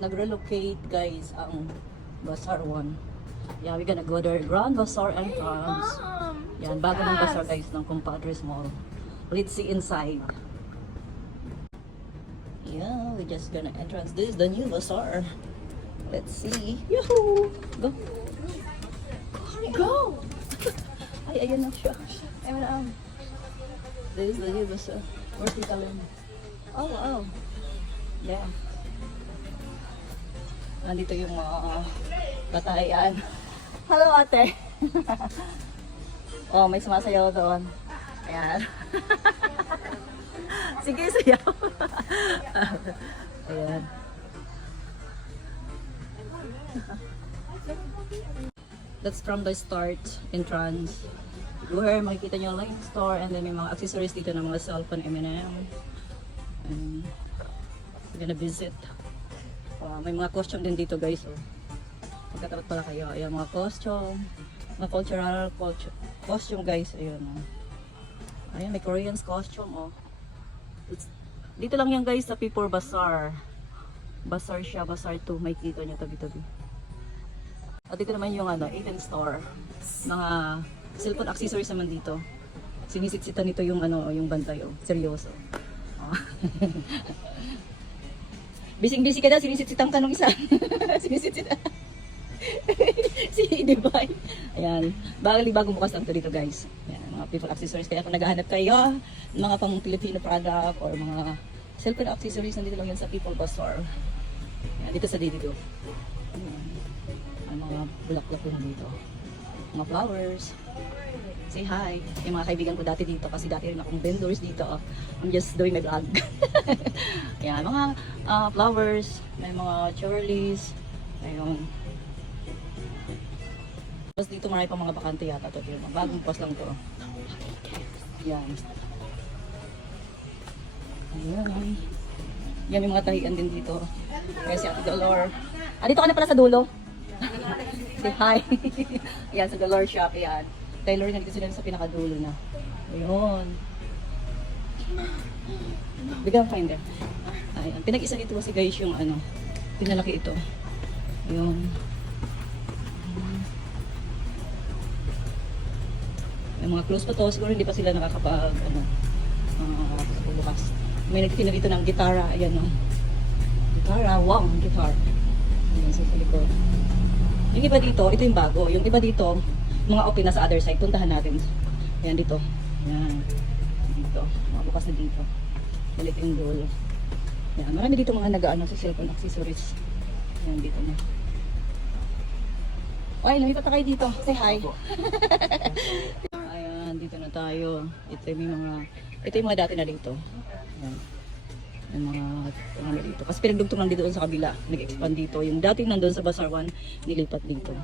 nag-relocate guys ang Bazaar 1. Yeah, we're gonna go there. Grand Bazaar entrance. Yan, bago ng bazaar guys ng Compadres Mall. Let's see inside. Yeah, we're just gonna entrance. This is the new bazaar. Let's see. Yahoo! Go! Go! Ay, ayun na siya. Ay, madam. This is the new bazaar. Where's the talent? Oh, wow. Yeah. Nandito yung mga batayan. Hello, ate. Oh, may sumasayaw doon. Ayan. Sige, sayaw. Ayan. That's from the start entrance. Where makikita nyo lang yung store and then may mga accessories dito ng mga cellphone, M&M. And we're gonna visit. May mga costume din dito guys. Oh. Magkatapat pala kayo. Ayan, mga costume. Mga cultural costume guys. Ayan. Oh. Ayan, may Korean costume. Oh. Dito lang yan guys sa People Bazaar. Bazaar siya, Bazaar 2. May kita nyo tabi-tabi. At dito naman yung 18 store. Mga cellphone accessories naman dito. Sinisitsita nito yung yung bantay. Oh. Seryoso. Oh. Bising-busy ka na, sinisitsitang ka nung isa. Sinisitsita. Si Divine. Ayan. Bagong bukas lang ito dito guys. Ayan, mga people accessories. Kaya kung naghahanap kayo, mga pang Filipino product or mga cellphone accessories, nandito lang yan sa People Bazaar. Ayan, dito sa Didito. Ang mga bulaklak lang dito. Mga flowers. Say hi. Yung mga kaibigan ko dati dito kasi dati rin akong vendors dito. I'm just doing my vlog. Ayan, mga flowers, may mga churlies. Ayun. Tapos dito marami pang mga bakante yata. Ito yung bagong post lang to. Ayan. Ayan. Yan yung mga tahian din dito. Kaya si Ate Dolor. Dito ka na pala sa dulo. Say hi. Ayan, sa Dolor Shop. Ayan. Taylor nandito sila sa pinakadulo na. Ayun. Bigyan finder. Ayan. Pinag-isa dito kasi guys yung pinalaki ito. Ayun. Yung mga close pa to, siguro hindi pa sila nakakapag bukas. May nagtitinda dito ng gitara. Ayan o. Gitara. Wow, guitar. Ayan sa likod. Yung iba dito, ito yung bago. Yung iba dito, mga open na sa other side. Puntahan natin. Ayan dito. Ayan. Dito. Mga bukas na dito. Balik yung dulo. Ayan. Marami dito mga nag-ano sa cellphone accessories. Ayan dito na. Ay, lumipat na kayo dito. Say hi. Ayan, dito na tayo. Ito yung mga dati na dito. Ayan. Yung mga dito. Kasi pinagdugtong lang dito sa kabila. Nag-expand dito. Yung dati nandun sa Bazaar 1, nilipat dito.